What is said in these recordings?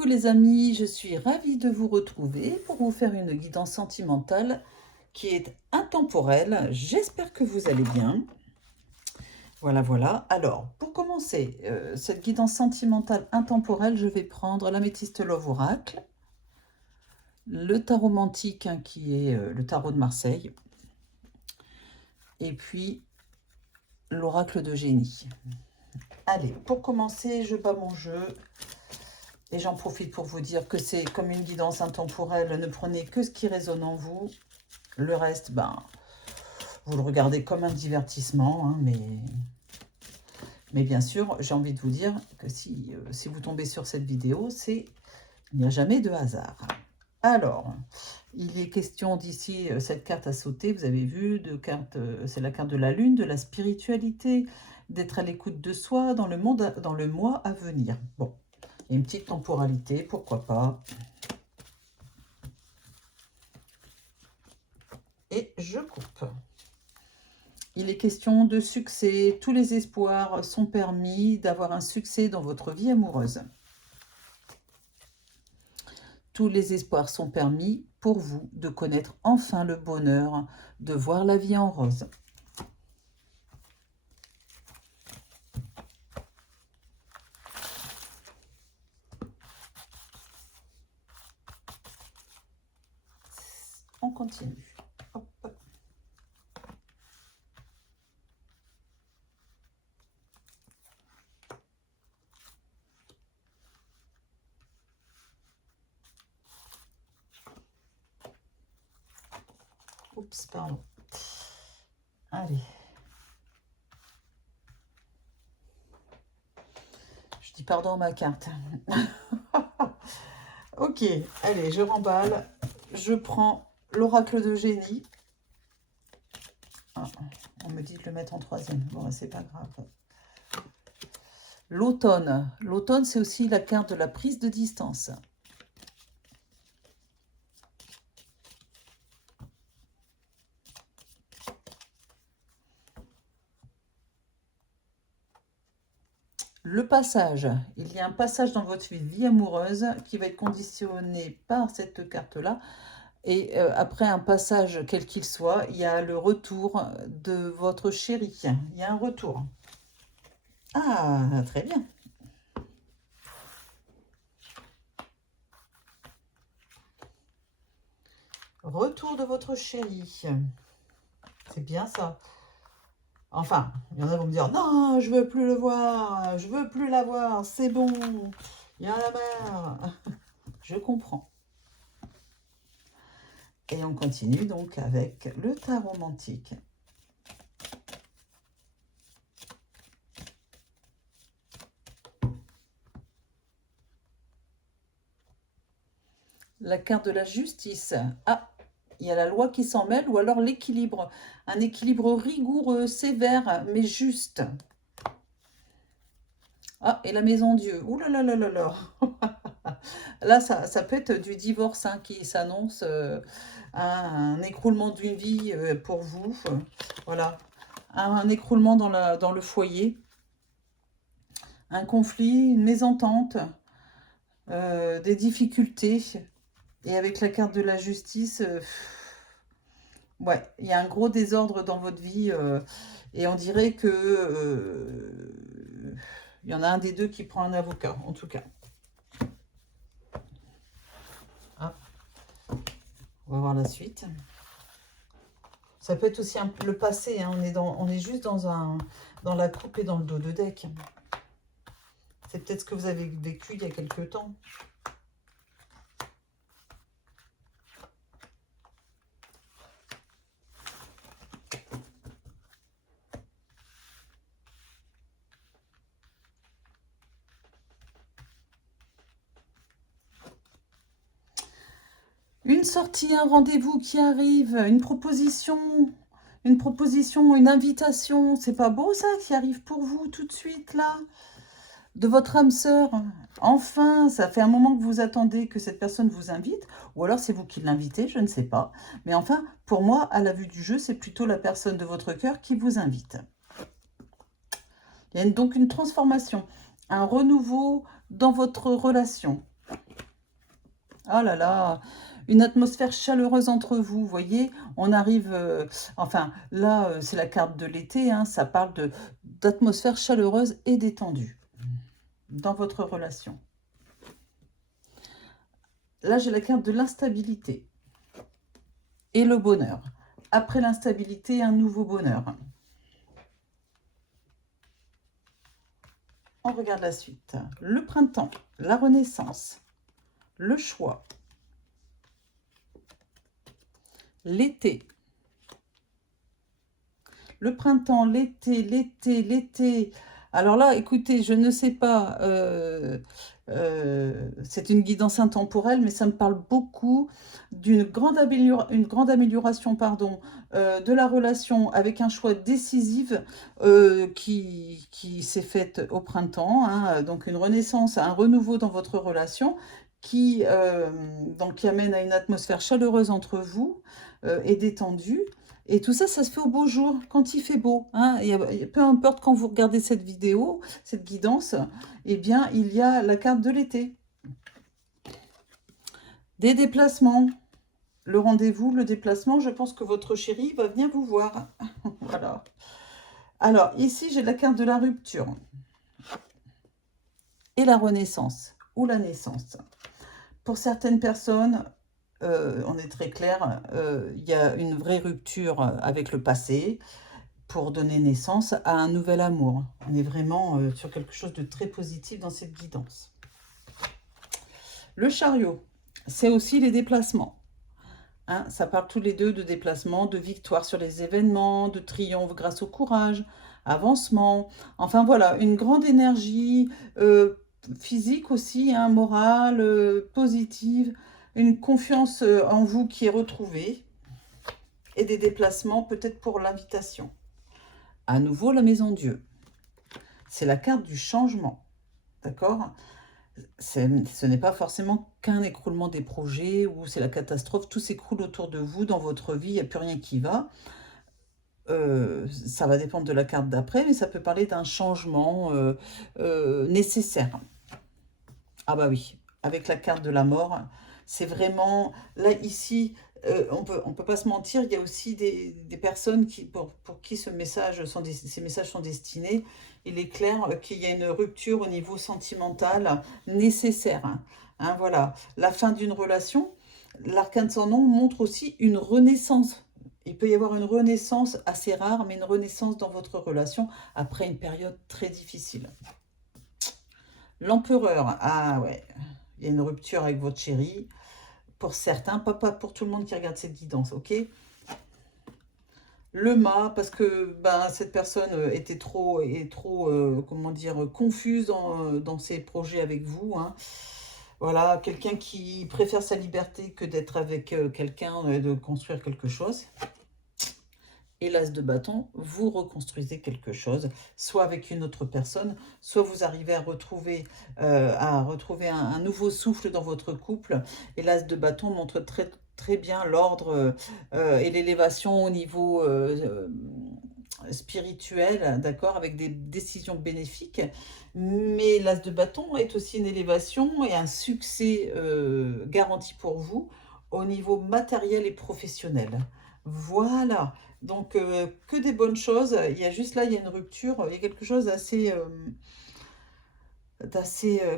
Coucou les amis, je suis ravie de vous retrouver pour vous faire une guidance sentimentale qui est intemporelle. J'espère que vous allez bien. Voilà, voilà. Alors, pour commencer cette guidance sentimentale intemporelle, je vais prendre l'améthyste Love Oracle, le tarot mantique qui est le tarot de Marseille, et puis l'oracle de génie. Allez, pour commencer, je bats mon jeu. Et j'en profite pour vous dire que c'est comme une guidance intemporelle. Ne prenez que ce qui résonne en vous. Le reste, vous le regardez comme un divertissement. Hein, mais bien sûr, j'ai envie de vous dire que si vous tombez sur cette vidéo, il n'y a jamais de hasard. Alors, il est question d'ici, cette carte à sauter, vous avez vu, c'est la carte de la lune, de la spiritualité, d'être à l'écoute de soi dans le mois à venir. Bon. Une petite temporalité, pourquoi pas. Et je coupe. Il est question de succès. Tous les espoirs sont permis d'avoir un succès dans votre vie amoureuse. Tous les espoirs sont permis pour vous de connaître enfin le bonheur, de voir la vie en rose. On continue. Hop. Oups, pardon. Allez. Je dis pardon à ma carte. Ok, allez, je remballe. Je prends l'oracle de génie. Ah, on me dit de le mettre en troisième. Bon, c'est pas grave. L'automne. L'automne, c'est aussi la carte de la prise de distance. Le passage. Il y a un passage dans votre vie amoureuse qui va être conditionné par cette carte-là. Et après un passage, quel qu'il soit, il y a le retour de votre chéri. Il y a un retour. Ah, très bien. Retour de votre chéri. C'est bien ça. Enfin, il y en a qui vont me dire, non, je veux plus le voir, je veux plus la voir, c'est bon, il y en a marre. Je comprends. Et on continue donc avec le tarot mantique. La carte de la justice. Ah, il y a la loi qui s'en mêle ou alors l'équilibre. Un équilibre rigoureux, sévère, mais juste. Ah, et la maison Dieu. Ouh là là là là là. Là, ça peut être du divorce qui s'annonce, un écroulement d'une vie pour vous. Voilà. Un écroulement dans le foyer. Un conflit, une mésentente, des difficultés. Et avec la carte de la justice, ouais, il y a un gros désordre dans votre vie. Et on dirait que il y en a un des deux qui prend un avocat, en tout cas. Ah. On va voir la suite. Ça peut être aussi le passé. Hein. On est juste dans la coupe et dans le dos de deck. C'est peut-être ce que vous avez vécu il y a quelque temps. Une sortie, un rendez-vous qui arrive, une proposition, une invitation. C'est pas beau ça qui arrive pour vous tout de suite là? De votre âme sœur. Enfin, ça fait un moment que vous attendez que cette personne vous invite. Ou alors c'est vous qui l'invitez, je ne sais pas. Mais enfin, pour moi, à la vue du jeu, c'est plutôt la personne de votre cœur qui vous invite. Il y a donc une transformation, un renouveau dans votre relation. Oh là là, une atmosphère chaleureuse entre vous, vous voyez, on arrive, enfin là, c'est la carte de l'été, hein, ça parle d'atmosphère chaleureuse et détendue dans votre relation. Là, j'ai la carte de l'instabilité et le bonheur. Après l'instabilité, un nouveau bonheur. On regarde la suite. Le printemps, la renaissance, le choix, l'été. Le printemps, l'été, l'été, l'été. Alors là, écoutez, je ne sais pas, c'est une guidance intemporelle, mais ça me parle beaucoup d'une grande amélioration, pardon, de la relation avec un choix décisif qui s'est fait au printemps, hein, donc une renaissance, un renouveau dans votre relation qui amène à une atmosphère chaleureuse entre vous et détendue. Et tout ça, ça se fait au beau jour, quand il fait beau, hein. Peu importe quand vous regardez cette vidéo, cette guidance, eh bien, il y a la carte de l'été. Des déplacements. Le rendez-vous, le déplacement, je pense que votre chéri va venir vous voir. Voilà. Alors, ici, j'ai la carte de la rupture. Et la renaissance, ou la naissance. Pour certaines personnes, on est très clair, il y a une vraie rupture avec le passé pour donner naissance à un nouvel amour. On est vraiment sur quelque chose de très positif dans cette guidance. Le chariot, c'est aussi les déplacements. Hein, ça parle tous les deux de déplacements, de victoire sur les événements, de triomphe grâce au courage, avancement. Enfin voilà, une grande énergie physique aussi, hein, morale, positive, une confiance en vous qui est retrouvée et des déplacements peut-être pour l'invitation. À nouveau, la maison Dieu. C'est la carte du changement. D'accord? Ce n'est pas forcément qu'un écroulement des projets ou c'est la catastrophe. Tout s'écroule autour de vous, dans votre vie, il n'y a plus rien qui va. Ça va dépendre de la carte d'après, mais ça peut parler d'un changement nécessaire. Ah bah oui, avec la carte de la mort, c'est vraiment... Là, ici, on peut pas se mentir, il y a aussi des personnes pour qui ces messages sont destinés. Il est clair qu'il y a une rupture au niveau sentimental nécessaire. Hein, voilà, la fin d'une relation. L'arcane sans nom montre aussi une renaissance. Il peut y avoir une renaissance assez rare, mais une renaissance dans votre relation après une période très difficile. L'empereur, ah ouais, il y a une rupture avec votre chéri. Pour certains, pas pour tout le monde qui regarde cette guidance, ok? Le mât, parce que ben, cette personne était trop, comment dire, confuse dans ses projets avec vous. Hein. Voilà, quelqu'un qui préfère sa liberté que d'être avec quelqu'un, de construire quelque chose. Et l'as de bâton, vous reconstruisez quelque chose, soit avec une autre personne, soit vous arrivez à retrouver un nouveau souffle dans votre couple. Et l'as de bâton montre très bien l'ordre et l'élévation au niveau spirituel, d'accord, avec des décisions bénéfiques. Mais l'as de bâton est aussi une élévation et un succès garanti pour vous au niveau matériel et professionnel. Voilà. Donc, que des bonnes choses. Il y a juste là, il y a une rupture. Il y a quelque chose d'assez,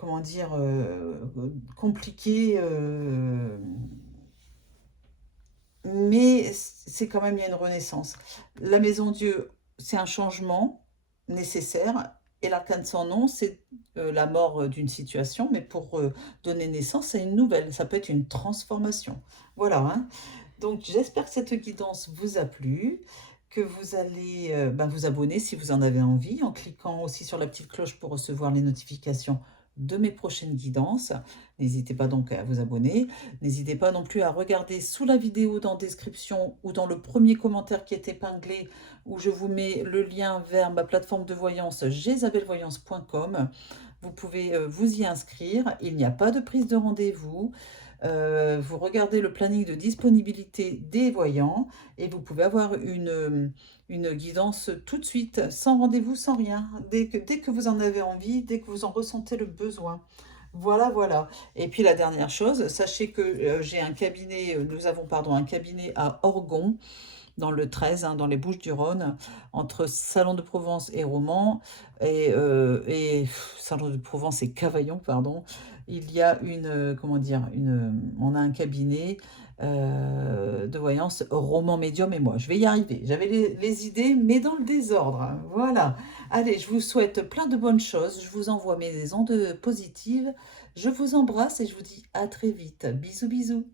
comment dire, compliqué. Mais c'est quand même, il y a une renaissance. La maison Dieu, c'est un changement nécessaire. Et l'arcane sans nom, c'est la mort d'une situation, mais pour donner naissance à une nouvelle. Ça peut être une transformation. Voilà, hein. Donc, j'espère que cette guidance vous a plu, que vous allez vous abonner si vous en avez envie, en cliquant aussi sur la petite cloche pour recevoir les notifications de mes prochaines guidances. N'hésitez pas donc à vous abonner. N'hésitez pas non plus à regarder sous la vidéo dans la description ou dans le premier commentaire qui est épinglé où je vous mets le lien vers ma plateforme de voyance jezabelvoyance.com. Vous pouvez vous y inscrire. Il n'y a pas de prise de rendez-vous. Vous regardez le planning de disponibilité des voyants et vous pouvez avoir une guidance tout de suite, sans rendez-vous, sans rien, dès que vous en avez envie, dès que vous en ressentez le besoin. Voilà, voilà. Et puis la dernière chose, sachez que j'ai un cabinet, nous avons, pardon, un cabinet à Orgon, dans le 13, hein, dans les Bouches-du-Rhône, entre Salon de Provence et Romans, Salon de Provence et Cavaillon, pardon. Il y a une, comment dire, on a un cabinet de voyance roman médium et moi. Je vais y arriver. J'avais les idées, mais dans le désordre, hein. Voilà. Allez, je vous souhaite plein de bonnes choses. Je vous envoie mes ondes positives. Je vous embrasse et je vous dis à très vite. Bisous, bisous.